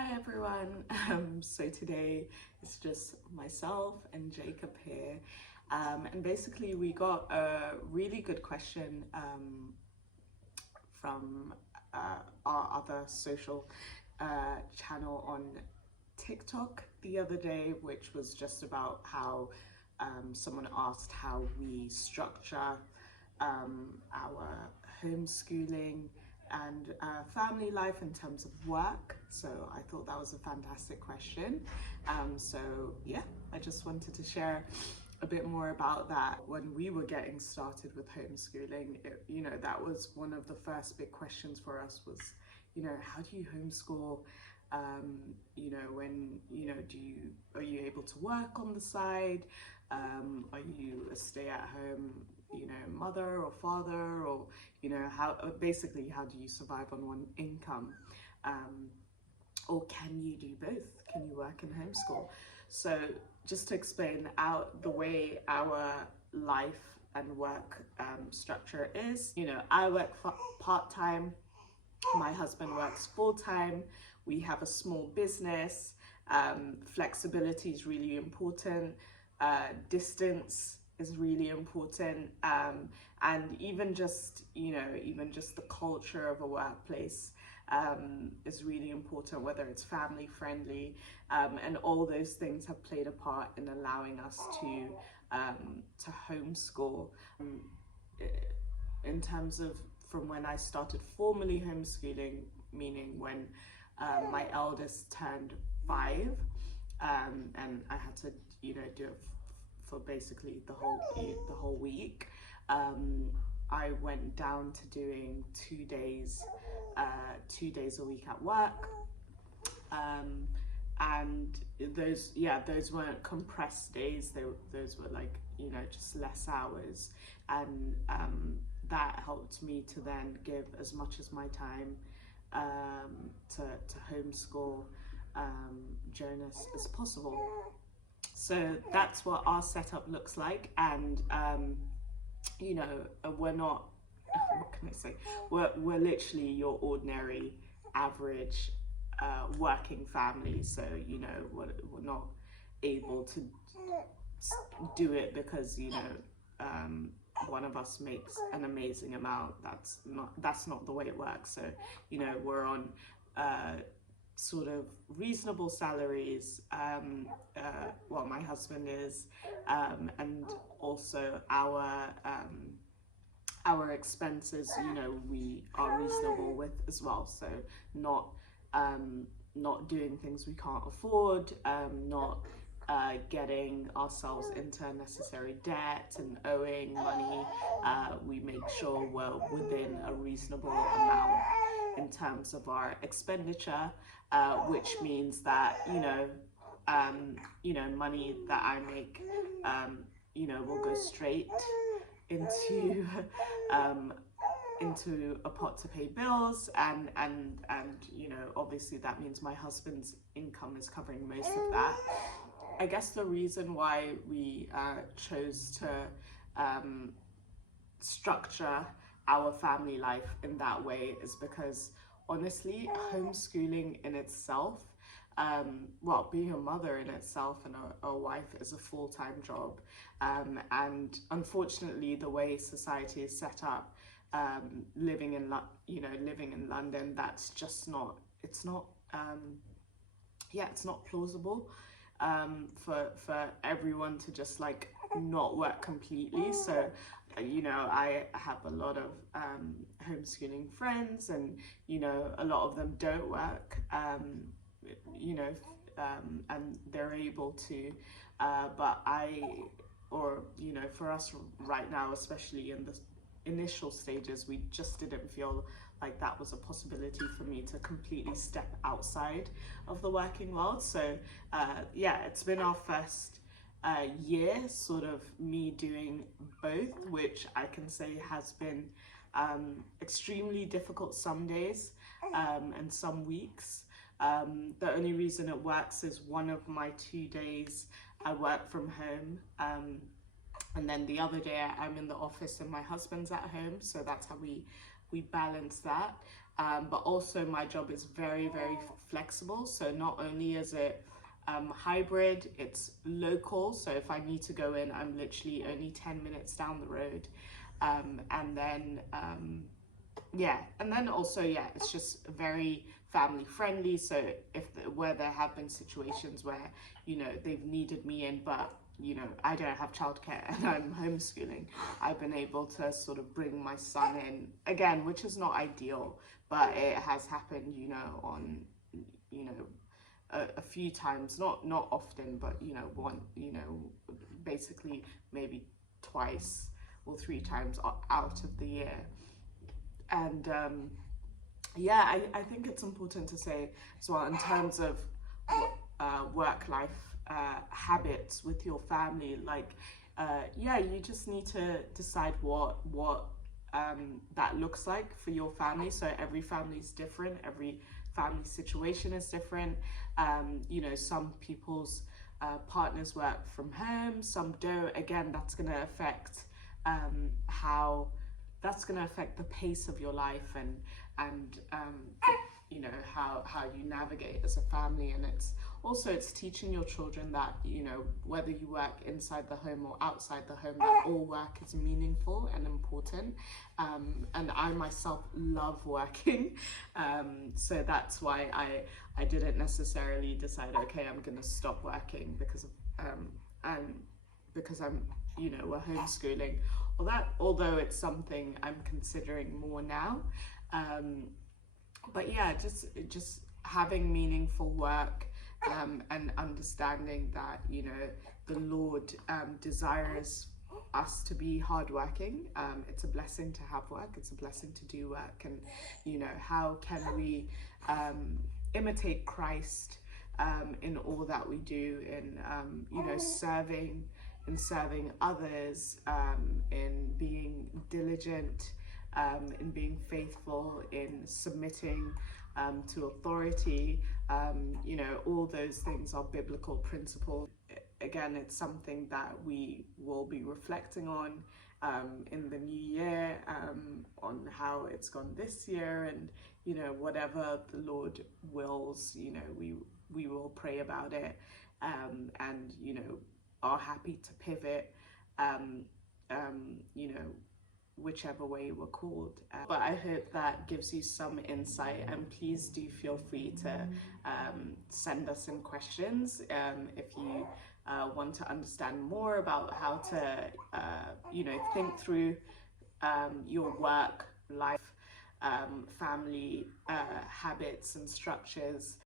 Hi everyone. So today it's just myself and Jacob here. And basically we got a really good question from our other social channel on TikTok the other day, which was just about how someone asked how we structure our homeschooling and family life in terms of work. So I thought that was a fantastic question. So yeah, I just wanted to share a bit more about that. When we were getting started with homeschooling, that was one of the first big questions for us was, how do you homeschool? When, are you able to work on the side? Are you a stay-at-home, mother or father, or, how do you survive on one income? Or can you do both? Can you work and homeschool? So just to explain out the way our life and work structure is, I work part-time, my husband works full-time, we have a small business, flexibility is really important, distance is really important, and even just the culture of a workplace is really important, whether it's family friendly, and all those things have played a part in allowing us to homeschool. In terms of from when I started formally homeschooling, meaning when my eldest turned 5, and I had to do it for basically the whole week. I went down to doing 2 days a week at work, and those weren't compressed days. Those were like just less hours, and that helped me to then give as much as my time to homeschool Jonas as possible. So that's what our setup looks like, and we're not, what can I say, we're literally your ordinary average working family. So we're not able to do it because one of us makes an amazing amount. That's not the way it works. So we're on sort of reasonable salaries. Well, my husband is, and also our expenses, we are reasonable with as well. So not doing things we can't afford, not getting ourselves into unnecessary debt and owing money. We make sure we're within a reasonable amount in terms of our expenditure, which means that money that I make will go straight into a pot to pay bills, and obviously that means my husband's income is covering most of that. I guess the reason why we chose to structure our family life in that way is because honestly, homeschooling in itself, being a mother in itself and a wife is a full-time job, and unfortunately the way society is set up, living in London, that's just not, it's not plausible for everyone to just like not work completely. So I have a lot of homeschooling friends, and a lot of them don't work, and they're able to, for us right now, especially in the initial stages, we just didn't feel like that was a possibility for me to completely step outside of the working world. So it's been our first year sort of me doing both, which I can say has been extremely difficult some days, and some weeks. The only reason it works is one of my 2 days I work from home, and then the other day I'm in the office and my husband's at home, so that's how we balance that. but also my job is very, very flexible. So not only is it hybrid, it's local. So if I need to go in, I'm literally only 10 minutes down the road. And then, yeah, and then also, yeah, it's just very family friendly. So where there have been situations where, you know, they've needed me in, but you know, I don't have childcare and I'm homeschooling, I've been able to sort of bring my son in again, which is not ideal, but it has happened, you know, on, you know, a few times, not often, but you know, basically maybe twice or three times out of the year. And yeah, I think it's important to say as well in terms of work-life habits with your family, like yeah, you just need to decide what that looks like for your family. So every family is different, every family situation is different. You know, some people's partners work from home, some don't. Again, that's going to affect how that's going to affect the pace of your life, and you know, how you navigate as a family. And it's teaching your children that, you know, whether you work inside the home or outside the home, that all work is meaningful and important. And I myself love working, so that's why I didn't necessarily decide, okay, I'm going to stop working because of and because I'm, you know, we're homeschooling, although it's something I'm considering more now. But yeah, just having meaningful work, and understanding that, you know, the Lord desires us to be hardworking. It's a blessing to have work. It's a blessing to do work. And you know, how can we imitate Christ in all that we do, in you know, serving others, in being diligent, in being faithful, in submitting to authority. You know, all those things are biblical principles. Again, it's something that we will be reflecting on in the new year, on how it's gone this year, and you know, whatever the Lord wills, you know, we will pray about it, and you know, are happy to pivot, you know, whichever way we're called. But I hope that gives you some insight, and please do feel free to send us in questions if you want to understand more about how to, you know, think through your work life, family habits and structures.